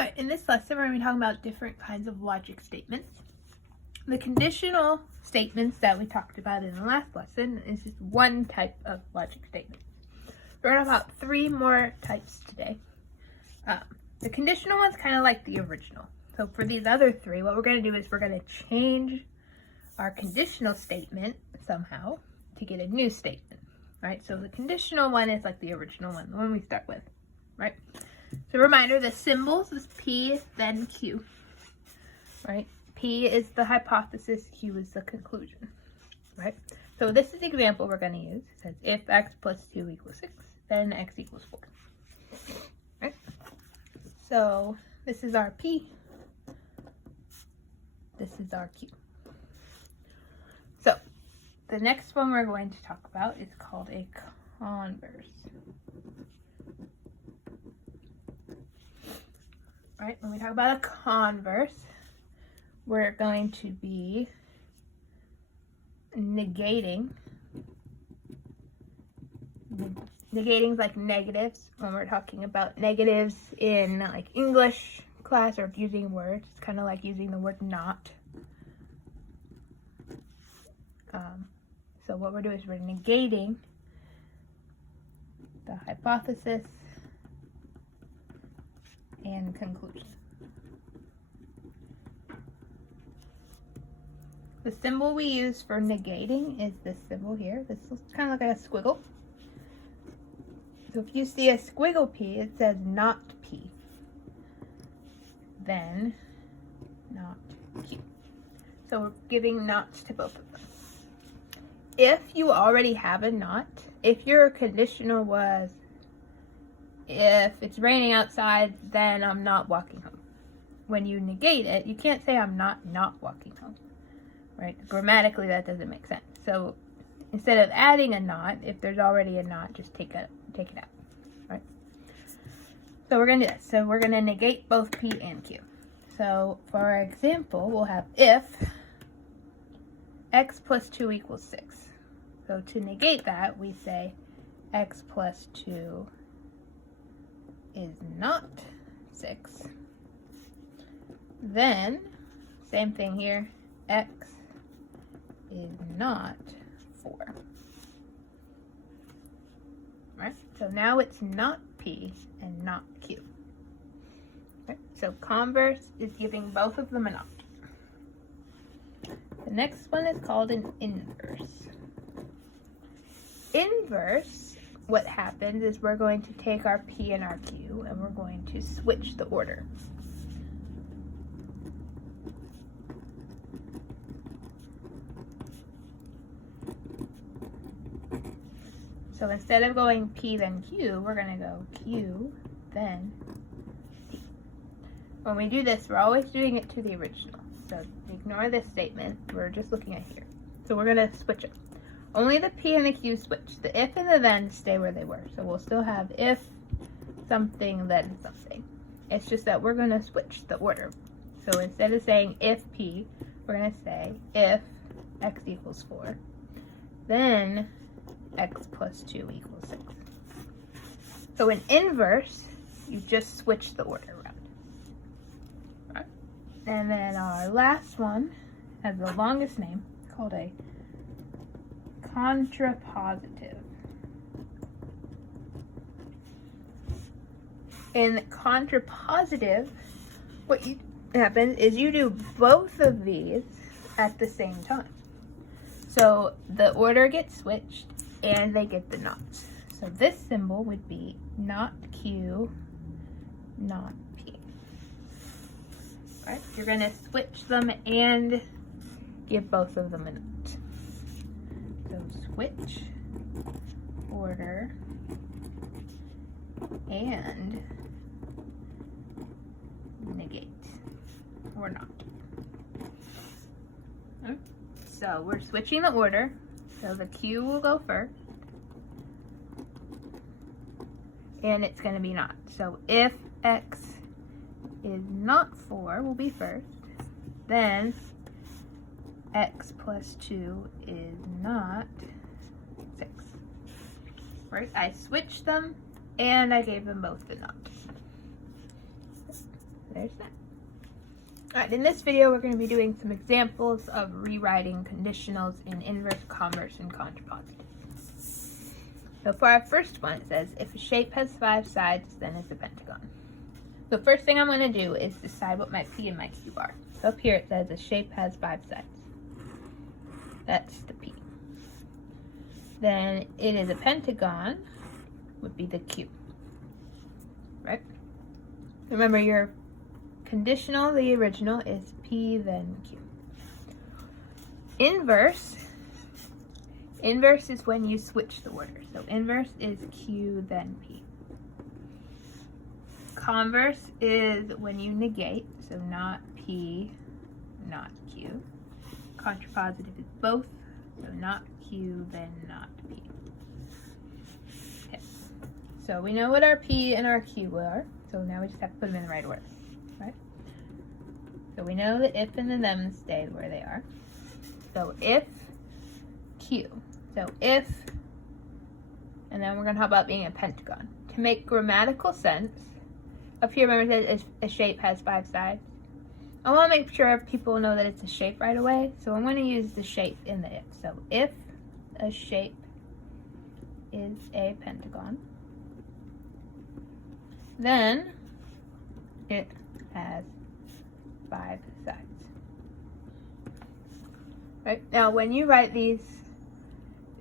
Alright, in this lesson we're going to be talking about different kinds of logic statements. The conditional statements that we talked about in the last lesson is just one type of logic statement. We're going to talk about three more types today. The conditional one's kind of like the original. So for these other three, what we're going to do is we're going to change our conditional statement somehow to get a new statement, right? So the conditional one is like the original one, the one we start with, right? So reminder, the symbols is P, then Q, right? P is the hypothesis, Q is the conclusion, right? So this is the example we're going to use. It says if x plus 2 equals 6, then x equals 4, right? So this is our P, this is our Q. So the next one we're going to talk about is called a converse. Right, when we talk about a converse, we're going to be negating like negatives. When we're talking about negatives in like English class or using words, it's kind of like using the word not. So what we're doing is we're negating the hypothesis and conclusion. The symbol we use for negating is this symbol here. This looks kind of like a squiggle. So if you see a squiggle P, it says not P. Then not Q. So we're giving nots to both of them. If you already have a not, if your conditional was if it's raining outside, then I'm not walking home. When you negate it, you can't say I'm not walking home, right? Grammatically, that doesn't make sense. So instead of adding a not, if there's already a not, just take it out, right? So we're going to do this. So we're going to negate both P and Q. So for our example, we'll have if x plus 2 equals 6. So to negate that, we say x plus 2 is not 6. Then, same thing here, x is not 4. Right? So now it's not P and not Q. Right? So converse is giving both of them a not. The next one is called an inverse. Inverse, what happens is we're going to take our P and our Q and we're going to switch the order. So instead of going P then Q, we're going to go Q then P. When we do this, we're always doing it to the original. So ignore this statement. We're just looking at here. So we're going to switch it. Only the P and the Q switch. The if and the then stay where they were. So we'll still have if something, then something. It's just that we're going to switch the order. So instead of saying if P, we're going to say if x equals 4, then x plus 2 equals 6. So in inverse, you just switch the order around. Right. And then our last one has the longest name, called a contrapositive. In contrapositive, what happens is you do both of these at the same time. So the order gets switched and they get the nots. So this symbol would be not Q, not P. Right? You're going to switch them and give both of them a not. So switch, order, and negate, or not. Okay. So we're switching the order. So the Q will go first. And it's going to be not. So if x is not 4 will be first. Then x plus 2 is not 6. Right? I switched them and I gave them both the not. there's that. Alright, in this video we're going to be doing some examples of rewriting conditionals in inverse, converse, and contrapositive. So for our first one, it says, if a shape has 5 sides, then it's a pentagon. The first thing I'm going to do is decide what my P and my Q are. So up here it says a shape has 5 sides. That's the P. Then it is a pentagon, would be the Q. Right? Remember, your conditional, the original, is P then Q. Inverse is when you switch the order. So inverse is Q then P. Converse is when you negate, so not P, not Q. Contrapositive is both, so not Q then not P. Okay. So we know what our P and our Q are, so now we just have to put them in the right order. Right? So we know the if and the them stay where they are. So if Q. So if, and then we're going to talk about being a pentagon. To make grammatical sense, up here remember it says a shape has 5 sides. I want to make sure people know that it's a shape right away, so I'm going to use the shape in the if. So if a shape is a pentagon, then it has 5 sides. Right? Now, when you write these,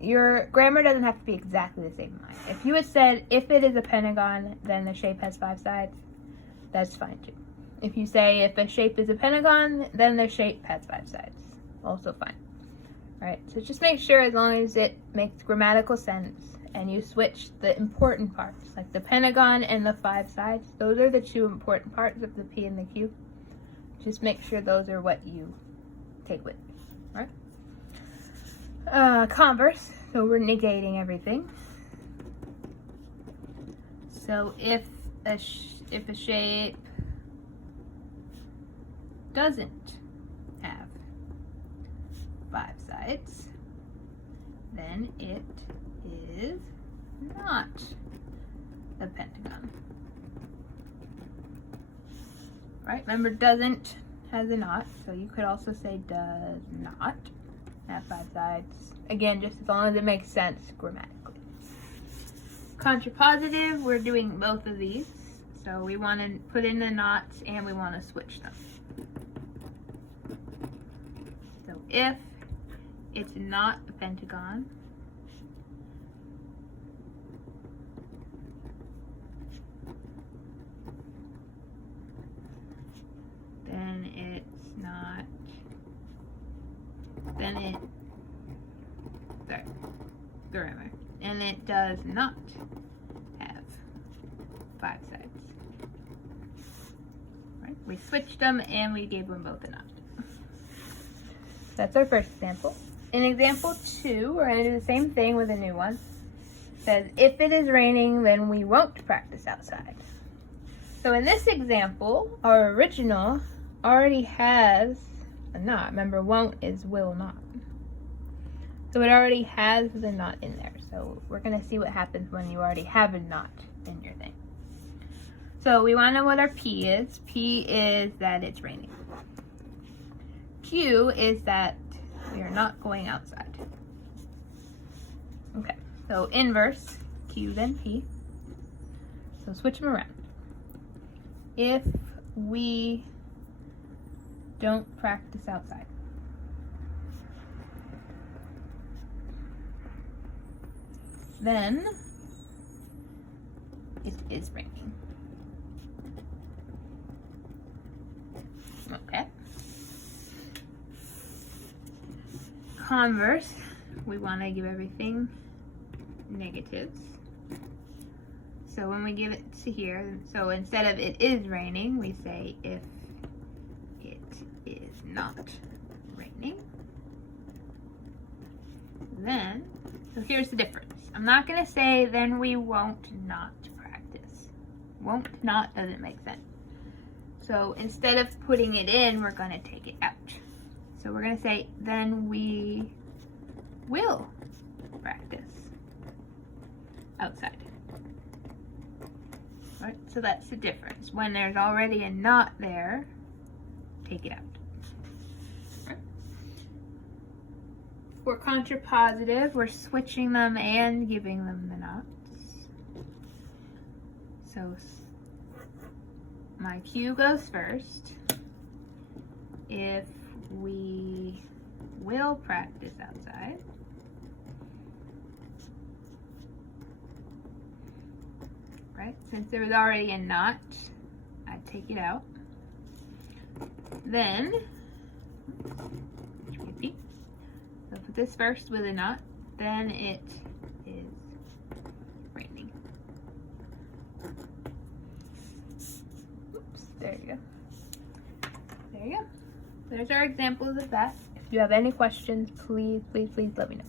your grammar doesn't have to be exactly the same line. If you had said, if it is a pentagon, then the shape has 5 sides, that's fine too. If you say, if a shape is a pentagon, then the shape has 5 sides, also fine. Alright, so just make sure as long as it makes grammatical sense and you switch the important parts, like the pentagon and the 5 sides, those are the 2 important parts of the P and the Q. Just make sure those are what you take with you, right? Converse, so we're negating everything. So if a shape doesn't have 5 sides, then it is not a pentagon. Right? Remember, doesn't has a not, so you could also say does not have 5 sides. Again, just as long as it makes sense grammatically. Contrapositive, we're doing both of these. So we want to put in the nots and we want to switch them. So if it's not a pentagon, then it's not, then it, sorry, grammar, and it does not have 5 sides. Right? We switched them and we gave them both a not. That's our first example. In example 2, we're going to do the same thing with a new one. It says, if it is raining, then we won't practice outside. So in this example, our original already has a not. Remember, won't is will not. So it already has the not in there. So we're going to see what happens when you already have a not in your thing. So we want to know what our P is. P is that it's raining. Q is that we are not going outside. Okay, so inverse, Q then P. So switch them around. If we don't practice outside, then it is raining. Okay. Converse, we want to give everything negatives. So when we give it to here, so instead of it is raining, we say if it is not raining. Then, so here's the difference. I'm not going to say then we won't not practice. Won't not doesn't make sense. So instead of putting it in, we're going to take it out. So we're going to say then we will practice outside. Right, so that's the difference. When there's already a not there, take it out. Right. For contrapositive, we're switching them and giving them the nots. So my Q goes first. If we will practice outside, right? Since there was already a not, I take it out. Then, so put this first with a not, then it is raining. Oops, there you go. There you go. There's our examples of that. If you have any questions, please let me know.